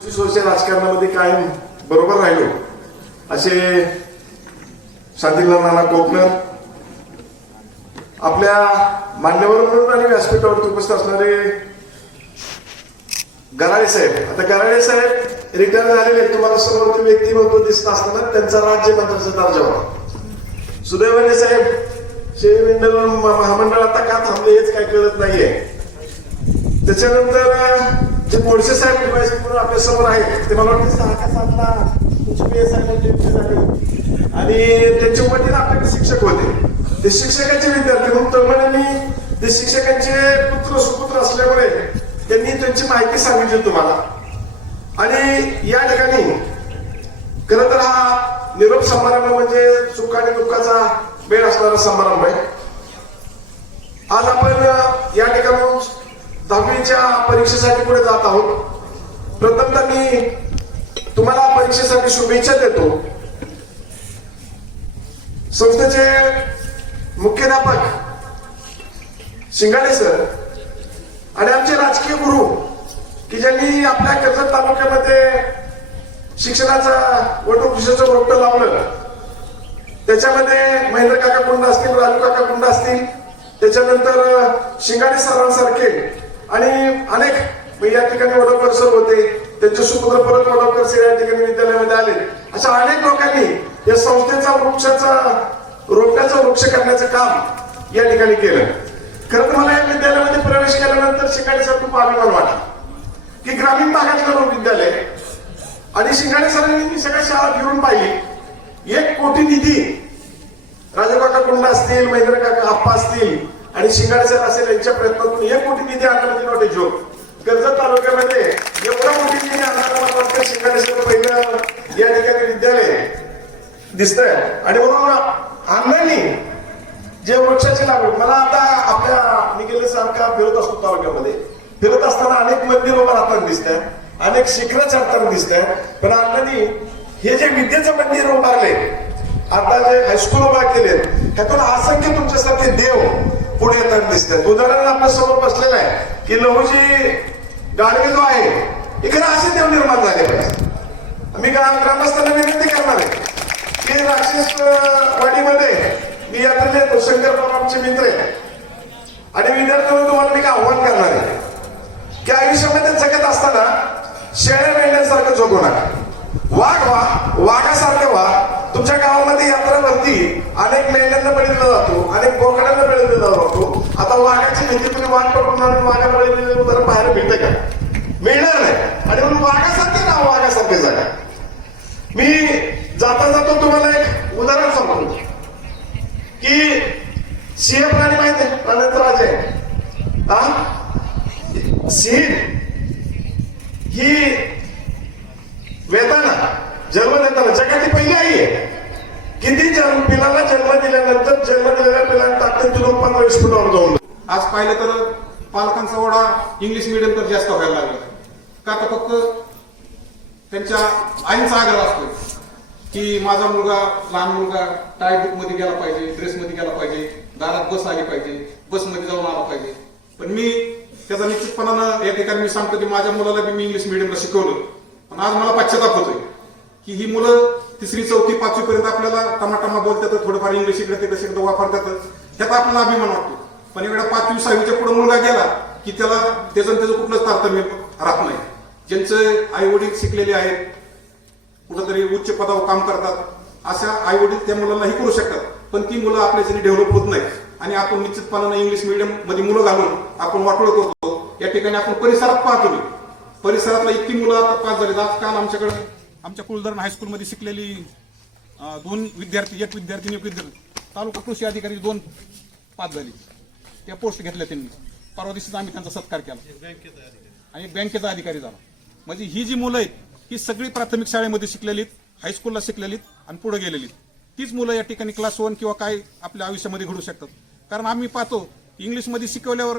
25 वर्ष राजकारणामध्ये कायम बरोबर राहिलो असे शांतीलाल नाना कोकणर आपल्या मान्यवर म्हणून आणि व्यासपीठावरती उपस्थित असणारे गराळे साहेब. आता गराळे साहेब रिटायर झालेले, तुम्हाला समोर व्यक्तिमत्व दिसत असताना त्यांचा राज्यमंत्र्याचा दर्जा होता. सुदैवाने साहेब शेविंदल महामंडळ आता का थांबले हेच काय कळत नाहीये. त्याच्यानंतर जे मोडसे साहेब म्हणून आपल्या समोर आहेत ते मला वाटतं 6 का 7 ला आणि त्यांच्या वतीने आपल्याकडे शिक्षक होते. ते शिक्षकांचे विद्यार्थी म्हणून तळमळ्यांनी ते शिक्षकांचे पुत्र सुपुत्र असल्यामुळे त्यांनी त्यांची माहिती सांगितली तुम्हाला. आणि या ठिकाणी खरं तर हा निरोप समारंभ म्हणजे सुख आणि दुःखाचा वेळ असणारा समारंभ आहे. आज आपण या ठिकाणी 10वीच्या परीक्षेसाठी पुढे जात आहोत. प्रथमतः मी तुम्हाला परीक्षेसाठी शुभेच्छा देतो. संस्थेचे मुख्याध्यापक शिंगाडे सर आणि आमचे राजकीय गुरु की ज्यांनी आपल्या कर्जत तालुक्यामध्ये शिक्षणाचा वटवृक्षाचं रोपटं लावलं, त्याच्यामध्ये महेंद्र काका कुंड असतील, राजू काका कुंड असतील, त्याच्यानंतर शिंगाडे सरांसारखे आणि अनेक या ठिकाणी वडोकर सर होते, त्यांचे सुपुत्र परत वडोकर सर या ठिकाणी विद्यालयामध्ये आले. अशा अनेक लोकांनी या संस्थेचा रोपट्याचा वृक्ष करण्याचं काम या ठिकाणी केलं. खरं तर मला या विद्यालयामध्ये प्रवेश केल्यानंतर शिंगाडे सर खूप अभिमान वाटला की ग्रामीण भागातलं विद्यालय आणि शिंगाडे सरांनी मी सगळ्या शाळा फिरून पाहिली. 1 कोटी निधी राजू काका कुंड असतील, महेंद्र काका आप्पा असतील आणि शिंगाडे सर असेल यांच्या प्रयत्नातून 1 कोटी निधी आणण्यामध्ये नव्हते जोग. कर्जत तालुक्यामध्ये एवढा मोठी निधी आणण्याला मला वाटतं शिंगाडे सर पहिलं या ठिकाणी विद्यालय दिसतंय. आणि म्हणून अण्णांनी जे वृक्षाची लागवड, मला आता आपल्या निगेले सारखा फिरत असतो तालुक्यामध्ये, फिरत असताना अनेक मंदिर उभं राहताना दिसत आहे, अनेक शिखरं चढताना दिसत आहे. पण अण्णांनी हे जे विद्येचं मंदिर उभारले, आता जे हायस्कूल उभा केले, त्यातून असंख्य तुमच्यासारखे देव पुढे येताना दिसत आहेत. उदाहरण आपल्या समोर बसलेलं आहे की लहूजी गाडगे जो आहे, इकडे असे देव निर्माण झाले पाहिजे. मी ग्रामस्थांना विनंती करणार आहे की राक्षसवाडीमध्ये मी यात्रेला येतो, शंकर आमचे मित्र आहे आणि विद्यार्थ्यांना तुम्हाला मी काय आव्हान करणार आहे की आयुष्यामध्ये जगत असताना शेळ्या मेंढ्यांसारखं जगू नका. वाघ व्हा, वाघासारखं व्हा. तुमच्या गावामध्ये यात्रावरती अनेक मेंढ्यांना बळी दिला जातो, अनेक बोकड्यांना बळी दिला जातो. आता वाघाची भीती तुम्ही वाघ पकडून आणून वाघाला बळी दिलेलं उदाहरण पाहायला मिळतं का? मिळणार नाही. आणि म्हणून वाघासारखे नाव, वाघासारखे जागा. मी जाता जातो तुम्हाला एक उदाहरण सांगतो की सिंह प्राणी माहिती आहे, प्राण्यांचा राजा आहे. सिंह ही वेदाना जन्म देताना जगाची पहिली आई आहे. किती पिलाला जन्म दिल्यानंतर जन्म दिलेल्या पिलांना ताकद तुला 15-20 फुटावर जाऊन. आज पाहिलं तर पालकांचा ओढा इंग्लिश मिडियम तर जास्त व्हायला लागला. का तर फक्त त्यांच्या आईंचा आग्रह असतो की माझा मुलगा, लहान मुलगा टाय बुक मध्ये गेला पाहिजे, ड्रेस मध्ये गेला पाहिजे, दारात बस आली पाहिजे, बसमध्ये जाऊन आला पाहिजे. पण मी त्याचा निश्चितपणानं या ठिकाणी मी सांगतो की माझ्या मुलाला बी मी इंग्लिश मिडियमला शिकवलं. पण आज मला पश्चाताप होतोय की ही मुलं 3री 4थी 5वी पर्यंत आपल्याला टमाटमा बोलतात, थोडंफार इंग्लिश इकडे तिकडे शब्द वापरतात, त्याचा आपल्याला अभिमान वाटतो. पण एवढ्या 5वी 6वीच्या पुढे मुलगा गेला की त्याला त्याचं कुठलंच तारतम्य राहत नाही. ज्यांचे आई वडील शिकलेले आहेत, कुठंतरी उच्च पदावर काम करतात, अशा आई वडील त्या मुलांना ही करू शकतात. पण ती मुलं आपल्याच्याने डेव्हलप होत नाही आणि आपण निश्चितपणानं इंग्लिश मिडियम मध्ये मुलं घालून आपण वाटोळ करतो. या ठिकाणी आपण परिसरात पाहतो, परिसरातला इतकी मुलं आता पास झाली. आजकाल आमच्याकडे आमच्या कुलधरण हायस्कूलमध्ये शिकलेली 2 विद्यार्थी, एक विद्यार्थी तालुका कृषी अधिकारी 2 पास झाली. त्या पोस्ट घेतल्या त्यांनी. परवा दिवशीच आम्ही त्यांचा सत्कार केला आणि बँकेचा अधिकारी झाला. म्हणजे ही जी मुलं आहेत ही सगळी प्राथमिक शाळेमध्ये शिकलेलीत, हायस्कूलला शिकलेलीत आणि पुढे गेलेलीत. तीच मुलं या ठिकाणी क्लास 1 किंवा काय आपल्या आयुष्यामध्ये घडू शकतात. कारण आम्ही पाहतो इंग्लिशमध्ये शिकवल्यावर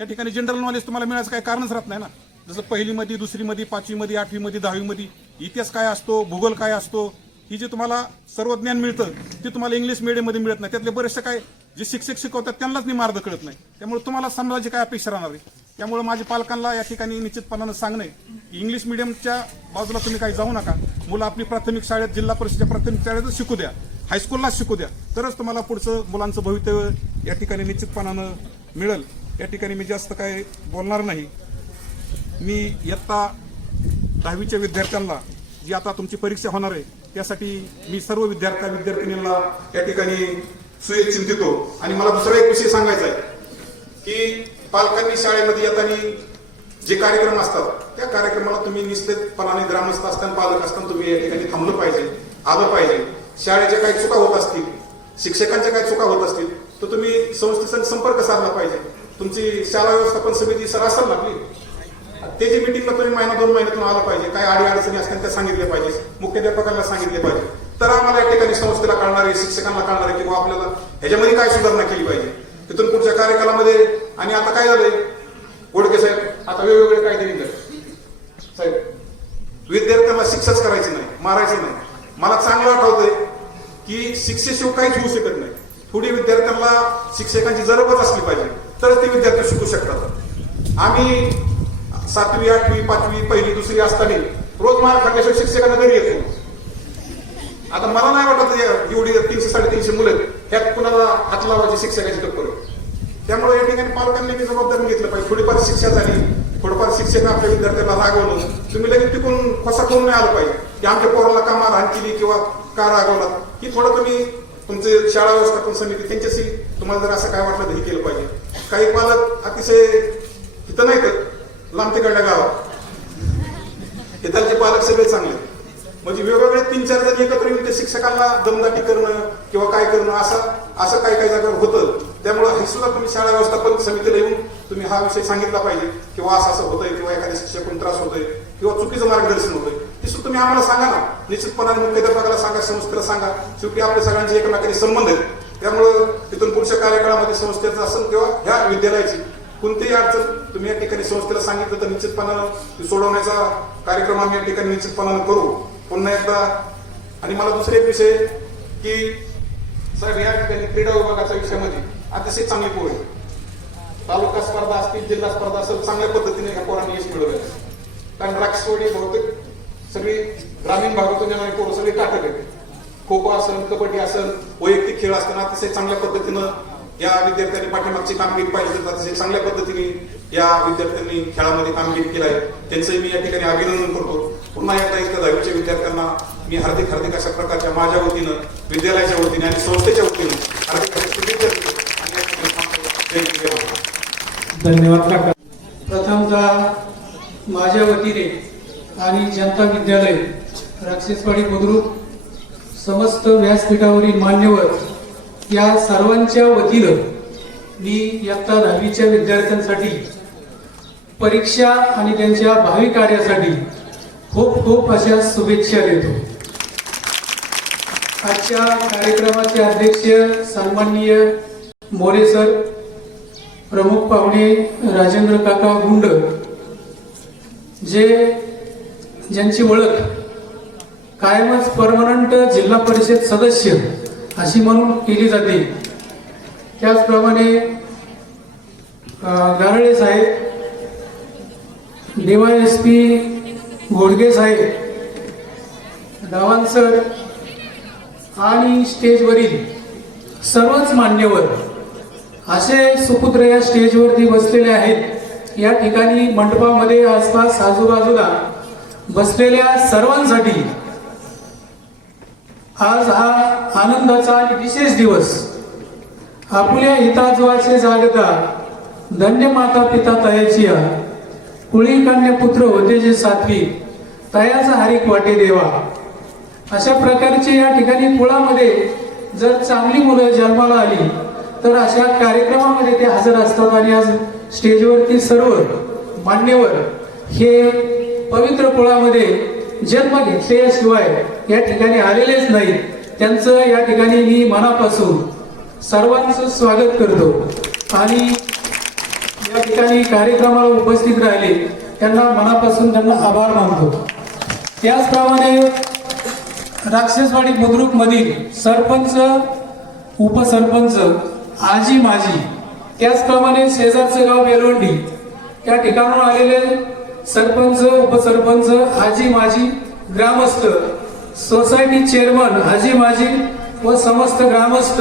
या ठिकाणी जनरल नॉलेज तुम्हाला मिळायचं काही कारणच राहत नाही ना. जसं 1ली, 2री, 5वी, 8वी, 10वी इतिहास काय असतो, भूगोल काय असतो, ही जे तुम्हाला सर्व ज्ञान मिळतं ते तुम्हाला इंग्लिश मिडियममध्ये मिळत नाही. त्यातले बरेचसे काय जे शिक्षक शिकवतात त्यांनाच मार्ग कळत नाही. त्यामुळे तुम्हाला समाजाची काय अपेक्षा राहणार आहे. त्यामुळे माझ्या पालकांना या ठिकाणी निश्चितपणाने सांगणे इंग्लिश मिडियमच्या बाजूला तुम्ही काही जाऊ नका. मुलं आपली प्राथमिक शाळेत, जिल्हा परिषदेच्या प्राथमिक शाळेतच शिकू द्या, हायस्कूललाच शिकू द्या, तरच तुम्हाला पुढचं मुलांचं भवितव्य या ठिकाणी निश्चितपणानं मिळेल. या ठिकाणी मी जास्त काय बोलणार नाही. मी इयत्ता 10वीच्या विद्यार्थ्यांना जी आता तुमची परीक्षा होणार आहे त्यासाठी मी सर्व विद्यार्थिनींना या ठिकाणी शुभेच्छिंतितो. आणि मला दुसरा एक विषय सांगायचा आहे की पालकांनी शाळेमध्ये येताना जे कार्यक्रम असतात त्या कार्यक्रमाला तुम्ही निश्चितपणाने ग्रामस्थ असताना, पालक असताना तुम्ही या ठिकाणी थांबलं पाहिजे, आलं पाहिजे. शाळेच्या काही चुका होत असतील, शिक्षकांच्या काही चुका होत असतील तर तुम्ही संस्थेचा संपर्क साधला पाहिजे. तुमची शाळा व्यवस्थापन समिती सर असेल ना आपली, त्याची मिटिंगला तुम्ही महिना 2 महिन्यातून आलं पाहिजे. काय अडचणी असतात त्या सांगितल्या पाहिजे, मुख्याध्यापकांना सांगितले पाहिजे. तर आम्हाला या ठिकाणी संस्थेला कळणार आहे, शिक्षकांना कळणार आहे की आपल्याला ह्याच्यामध्ये काय सुधारणा केली पाहिजे. तिथून पुढच्या कार्यकालामध्ये. आणि आता काय झालंय गोडके साहेब, आता वेगवेगळे कायदे निघतात साहेब, विद्यार्थ्यांना शिक्षाच करायची नाही, मारायचं नाही. मला चांगलं आठवतंय की शिक्षेशिवाय काहीच होऊ शकत नाही. थोडी विद्यार्थ्यांना शिक्षकांची जरूरच असली पाहिजे तरच ते विद्यार्थी शिकू शकतात. आम्ही 7वी, 8वी, 5वी, 1ली, 2री असताना रोज मार खाल्ल्याशिवाय शिक्षकांना घरी येतो. आता मला नाही वाटत एवढी 300-350 मुलं ह्यात कुणाला हात लावायची शिक्षकाची टक्कर. त्यामुळे या ठिकाणी पालकांनी जबाबदारी घेतलं पाहिजे. थोडीफार शिक्षा झाली, थोडंफार शिक्षक आपल्या विद्यार्थ्यांना रागवलं, तुम्ही लगेच टिकून खोसा करून नाही आलं पाहिजे की आमच्या पोराला का मारहाण केली किंवा का रागवला. ही थोडं तुम्ही तुमचे शाळा व्यवस्थापन समिती त्यांच्याशी तुम्हाला जर असं काय वाटलं तर हे केलं पाहिजे. काही पालक अतिशय इथं नाही तर लांब तिकडल्या गावात इथलचे पालक सगळे चांगले, म्हणजे वेगवेगळे 3-4 जण एकत्र येऊन ते शिक्षकांना दमदाटी करणं किंवा काय करणं असं काही जागेवर होतं. त्यामुळे हे सुद्धा तुम्ही शाळा व्यवस्थापन समितीला येऊन तुम्ही हा विषय सांगितला पाहिजे किंवा असं होतंय किंवा एखाद्या शिक्षकांना त्रास होतोय किंवा चुकीचं मार्गदर्शन होतंय ते सुद्धा तुम्ही आम्हाला सांगा ना. निश्चितपणाने मुख्याध्यापकाला सांगा, संस्थेला सांगा. शेवटी आपल्या सगळ्यांचे एकमेकांनी संबंध आहेत. त्यामुळं तिथून पुढच्या कार्यकाळामध्ये संस्थेचं असेल किंवा ह्या विद्यालयाची कोणतीही अडचण तुम्ही या ठिकाणी संस्थेला सांगितलं तर निश्चितपणानं सोडवण्याचा कार्यक्रम आम्ही या ठिकाणी निश्चितपणानं करू. पुन्हा एकदा. आणि मला दुसरे एक विषय की साहेब या ठिकाणी क्रीडा विभागाच्या विषयामध्ये अतिशय चांगली पोर आहे. तालुका स्पर्धा असतील, जिल्हा स्पर्धा असेल, चांगल्या पद्धतीने ह्या पोरांनी यश मिळवलं. कारण राक्षसवाडी बहुतेक सगळी ग्रामीण भागातून येणारी पोरं सगळी टाकत आहेत. खो खो असेल, कबड्डी असेल, वैयक्तिक खेळ असताना अतिशय चांगल्या पद्धतीनं या विद्यार्थ्यांनी पाठीमागची कामगिरी पाहिजे तर अतिशय चांगल्या पद्धतीने या विद्यार्थ्यांनी खेळामध्ये कामगिरी केली आहे. त्यांचंही मी या ठिकाणी अभिनंदन करतो. पुन्हा एकदा इथं 10वीच्या विद्यार्थ्यांना मी हार्दिक अशा प्रकारच्या माझ्या वतीनं, विद्यालयाच्या वतीने आणि संस्थेच्या वतीनं हार्दिक शुभेच्छा देतो. धन्यवाद काका. प्रथमतः माझ्या वतीने आणि जनता विद्यालय राक्षसवाडी बुद्रुक समस्त व्यासपीठावरील मान्यवर या सर्वांच्या वतीनं मी इयत्ता 10वीच्या विद्यार्थ्यांसाठी परीक्षा आणि त्यांच्या भावी कार्यासाठी खूप खूप अशा शुभेच्छा देतो. आजच्या कार्यक्रमाचे अध्यक्ष सन्माननीय मोरे सर, प्रमुख पाहुणे राजेंद्र काका गुंड, ज्यांची ओळख कायमच परमनंट जिल्हा परिषद सदस्य अशी म्हणून केली जाते. त्याचप्रमाणे गारळे साहेब, DYSP घोडगे साहेब, गावान सर आणि स्टेजवरील सर्वच मान्यवर असे सुपुत्र या स्टेजवरती बसलेले आहेत. या ठिकाणी मंडपामध्ये आसपास आजूबाजूला बसलेल्या सर्वांसाठी आज हा आनंदाचा आणि विशेष दिवस. आपुल्या हिताजवाचे जागता धन्य माता पिता तयाचिया, कुळी कन्या पुत्र होते जे सात्विक, तयाचा हरिक वाटे देवा. अशा प्रकारचे या ठिकाणी कुळामध्ये जर चांगली मुलं जन्माला आली तर अशा कार्यक्रमामध्ये ते हजर असतात. आणि आज स्टेजवरती सर्व मान्यवर हे पवित्र कुळामध्ये जन्म घेतल्याशिवाय या ठिकाणी आलेलेच नाहीत. त्यांचं या ठिकाणी मी मनापासून सर्वांचं स्वागत करतो. आणि या ठिकाणी कार्यक्रमाला उपस्थित राहिले त्यांना मनापासून त्यांना आभार मानतो. त्याचप्रमाणे राक्षसवाडी बुद्रुक मधील सरपंच, उपसरपंच, आजी माजी, त्याचप्रमाणे शेजारचं गाव बेलवंडी या ठिकाणाहून आलेले सरपंच, उपसरपंच, आजी माजी, ग्रामस्थ, सोसायटी चेअरमन, आजी माजी व समस्त ग्रामस्थ,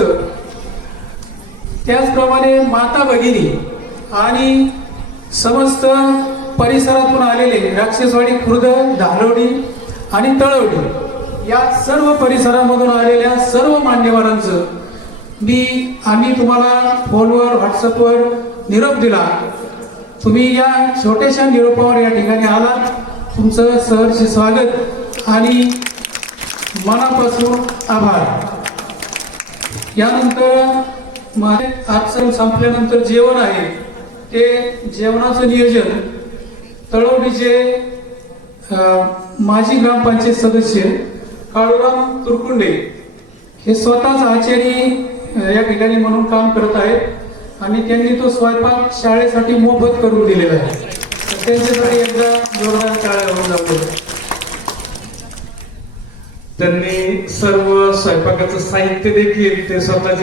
त्याचप्रमाणे माता भगिनी आणि समस्त परिसरातून आलेले राक्षसवाडी, खुर्द, धालोडी आणि तळवडी या सर्व परिसरामधून आलेल्या सर्व मान्यवरांचं आम्ही तुम्हाला फोनवर, व्हॉट्सअपवर निरोप दिला. तुम्ही या छोट्याशा निरोपावर या ठिकाणी आलात. तुमचं सहर्ष स्वागत आणि मनापासून आभार. यानंतर आजचं संपल्यानंतर जेवण आहे. ते जेवणाचं नियोजन तळवडीचे माजी ग्रामपंचायत सदस्य काळूराम तुरकुंडे हे स्वतःच आचारी या ठिकाणी म्हणून काम करत आहेत आणि त्यांनी तो स्वयंपाक शाळेसाठी मोफत करून दिलेला आहे. त्यांच्यासाठी एकदा जोरदार टाळ्या होऊन जातो. त्यांनी सर्व स्वयंपाकाचं साहित्य देखील ते स्वतःचे